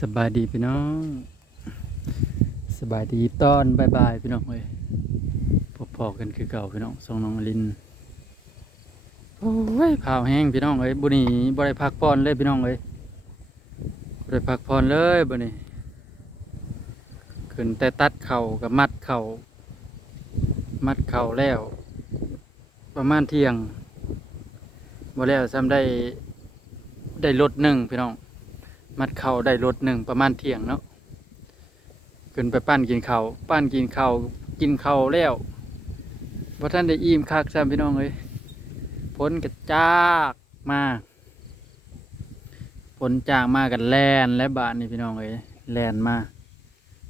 สบายดีพี่น้องสบายดีตอนบ่ายๆพี่น้องเอ้ยพอๆกันคือเก่าพี่น้องส่งน้องอลินโอ้ยผาวแห้งพี่น้องเอ้ยบุนี้บ่ได้พักผ่อนเลยพี่น้องเอ้ยบ่ได้พักผ่อนเลยบุนี้ขึ้นแต่ตัดเข่ากับมัดเข่าแล้วประมาณเที่ยงบ่แล้วซ้ำได้รถหนึ่งพี่น้องมัดเข่าได้รถหนึ่งประมาณเที่ยงเนาะขึ้นไปปั้นกินข้าวกินข้าวแล้วบ่ทันได้อิ่มคักซ้ำพี่น้องเอ้ยฝนกระจากมาฝนจางมากันแล่นและบาดนี่พี่น้องเอ้ยแล่นมา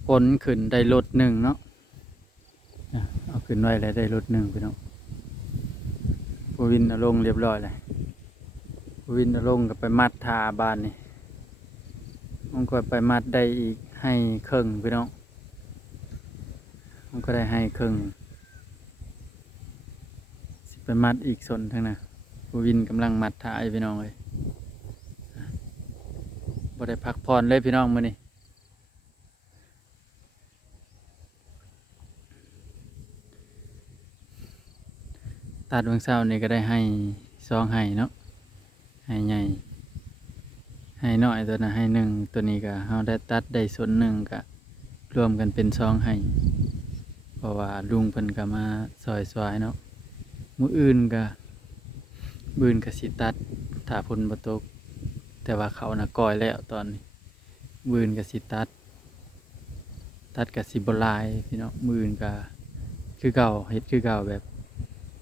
ฝนขึ้นได้รถหนึ่งเนาะเอาขึ้นไว้แล้วได้รถหนึ่งพี่น้องผู้วินเอาลงเรียบร้อยเลยผู้วินเอาลงกับไปมัดทาบานนี่มันก็ไปมัดได้อีกให้ครึ่งพี่น้องมันก็ได้ให้ครึ่งสิไปมัดอีกส่วนทั้งนั้นผู้วินกำลังมัดทาอยู่พี่น้องเลยบ่ได้พักผ่อนเลยพี่น้องมื้อนี้ตัดวันเสาร์นี่ก็ได้ให้สองให้เนาะให้ใหญ่ให้น้อยตัวน่ะให้หนึ่งตัวนี้ก็เราได้ตัดได้ส่วนหนึ่งก็รวมกันเป็นสองให้เพราะว่าลุงเพิ่นก็มาซอยเนาะมื้ออื่นก็สิตัดถ้าฝนบ่ตกแต่ว่าเขาน่ะก่อยแล้วตอนนี้มื้ออื่นก็สิตัดก็สิบ่หลายพี่น้องมื้ออื่นก็คือเก่าเฮ็ดคือเก่าแบบ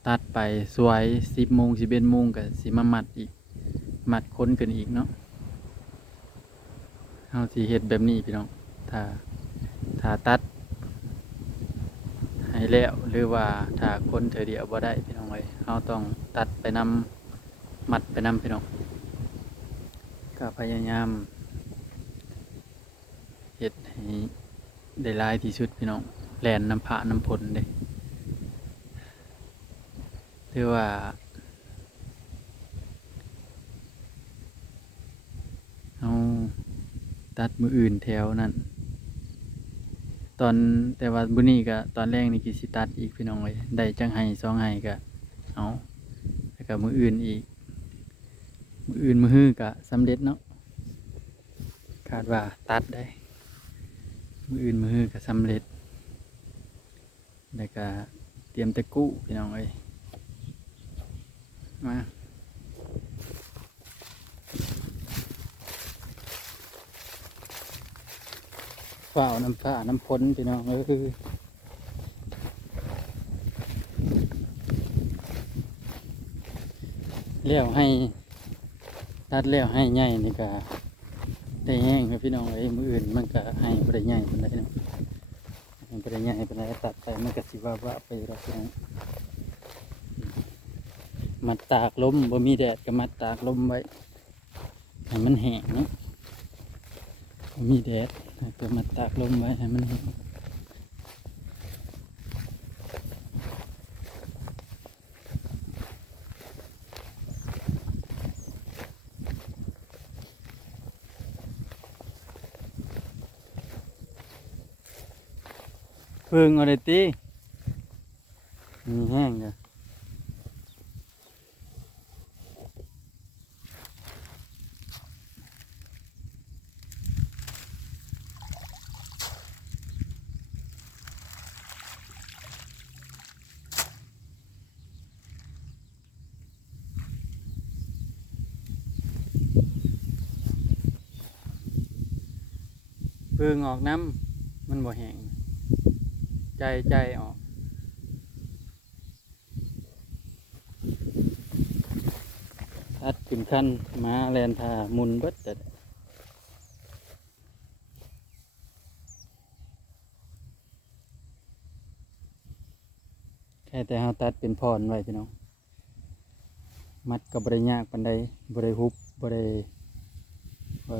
ตัดไปสวย10 โมง 11 โมงก็สิมามัดอีกมัดค้นกันอีกเนาะเฮาสิเฮ็ดแบบนี้พี่น้องถ้าตัดให้แล้วหรือว่าถ้าคนเทื่อเดียวบ่ได้พี่น้องเอ้ยเฮาต้องตัดไปนำมัดไปนำพี่น้องก็พยายามเฮ็ดให้ได้หลายที่สุดพี่น้องแล่นน้ำพระน้ำพลเด้ถือว่าเอาตัดมืออื่นแถวนั้นแต่ว่าบุนี้ก็ตอนแรกนี่กิสิตัดอีกพี่น้องเลยได้จังไห้สองไห้ก็เอาแล้วก็มืออื่นอีกมืออื่นมือฮื้อก็สำเร็จเนาะคาดว่าตัดได้มืออื่นมือฮื้อก็สำเร็จแล้วก็เตรียมตะกู้พี่น้องเลยมาฝ้าวน้ำผ้าน้ำพ้นพี่น้องเลี้ยวให้ตัดเลี้ยวให้ใหญ่นี่ก็ได้แห้งครับพี่น้องมืออื่นมันก็ให้บ่ได้ใหญ่ปานใดเนาะมันบ่ได้ใหญ่ปานใดตัดไปมันก็สิว่าไปแล้วพี่น้องมัดตากลมบ่มีแดดก็มัดตากลมไว้ให้มันแห้งเนาะบ่มีแดดก็มัดตากลมไว้ให้มันแห้งเพิ่งเอาได้ติมีแห้งจ้ะเพิ่งออกน้ำมันบ่แห้งใจออกทัดขึ้นคันมาแลนทามุนเบิดแต่แค่แต่เฮาตัดเป็นพรไว้พี่น้องมัดก็บ่ได้ยากปานใดบ่ได้ฮุบบ่ได้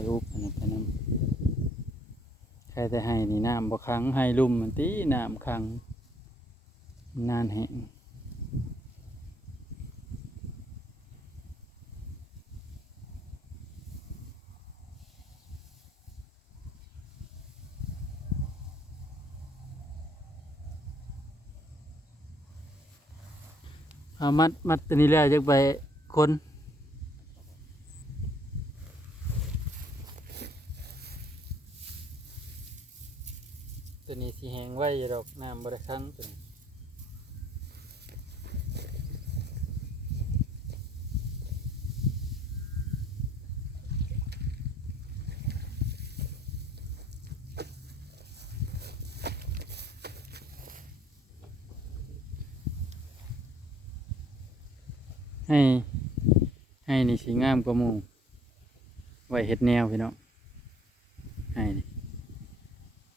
ฮุบอันนั้นไปนำแค่แต่ให้นี่น้ำบ่ขังให้ลุ่มมันติน้ำขังนานแห้ง เอามัดตัวนี้แล้วจะไปคนตัวนี้สีแห้งไว้ดอกน้ำบริคังตัวนี้ให้ให้นี่สีงามกว่าหมู่ไว้เฮ็ดแนวพี่น้องให้นี่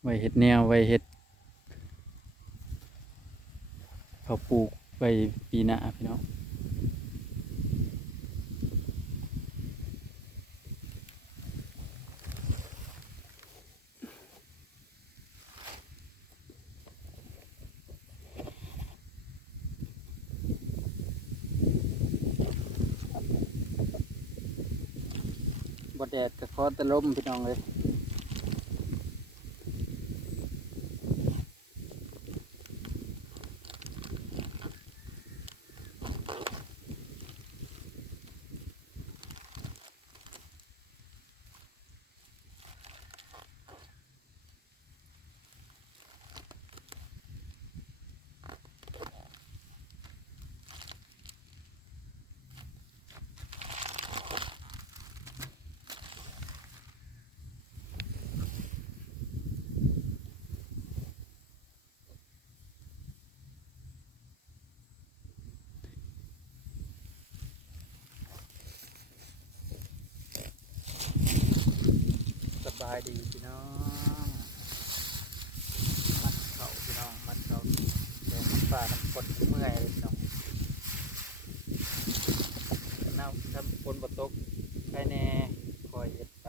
ไว้เฮ็ดแนวไว้เฮ็ดเขาปลูกไว้ปีหน้าพี่น้องบ่แดดก็ขอแต่ลมพี่น้องเลยสบายดีพี่น้องมัดเขาพี่น้องมัดเขาแต่น้ำปลาน้ำกรดเมื่อยเลยพี่น้องน้ำทำฝนบ่ตกใครแน่คอยเฮ็ดไป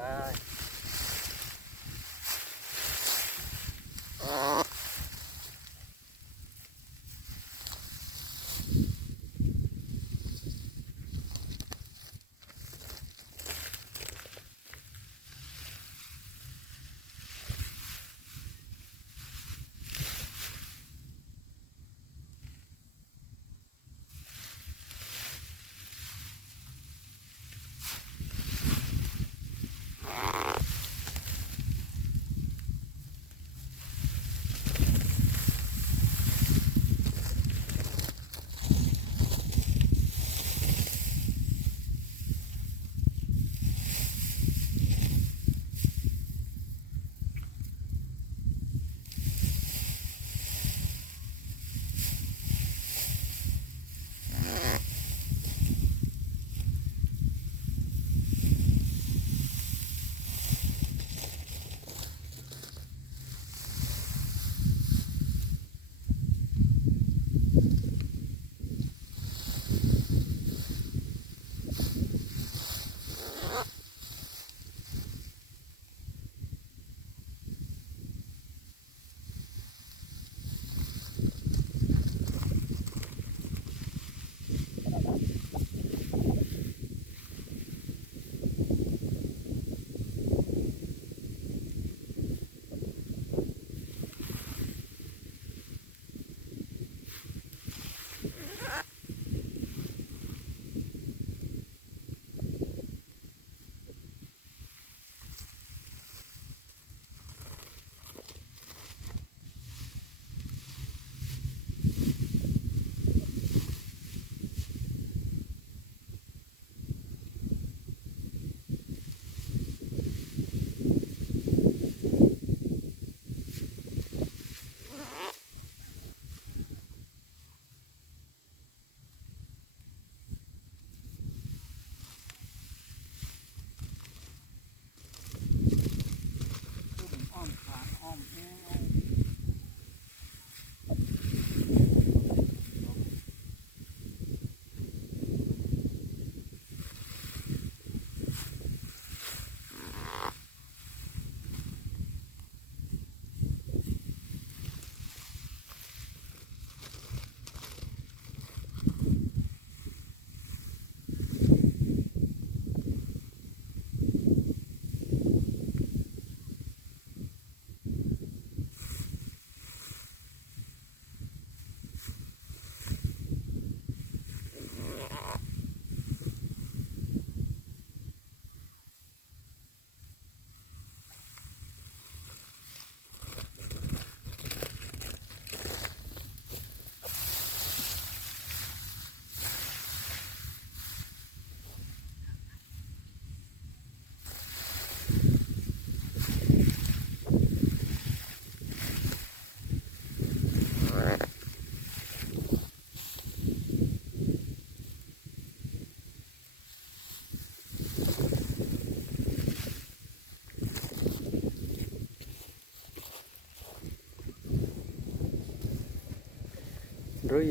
รุย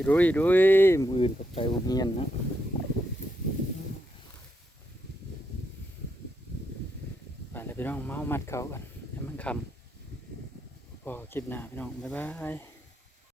มืออื่นก็ไปโรงเรียนนะไปแล้วพี่น้องเมามัดเขากันให้มันคำพอคลิปหน้าพี่น้องบ๊ายบาย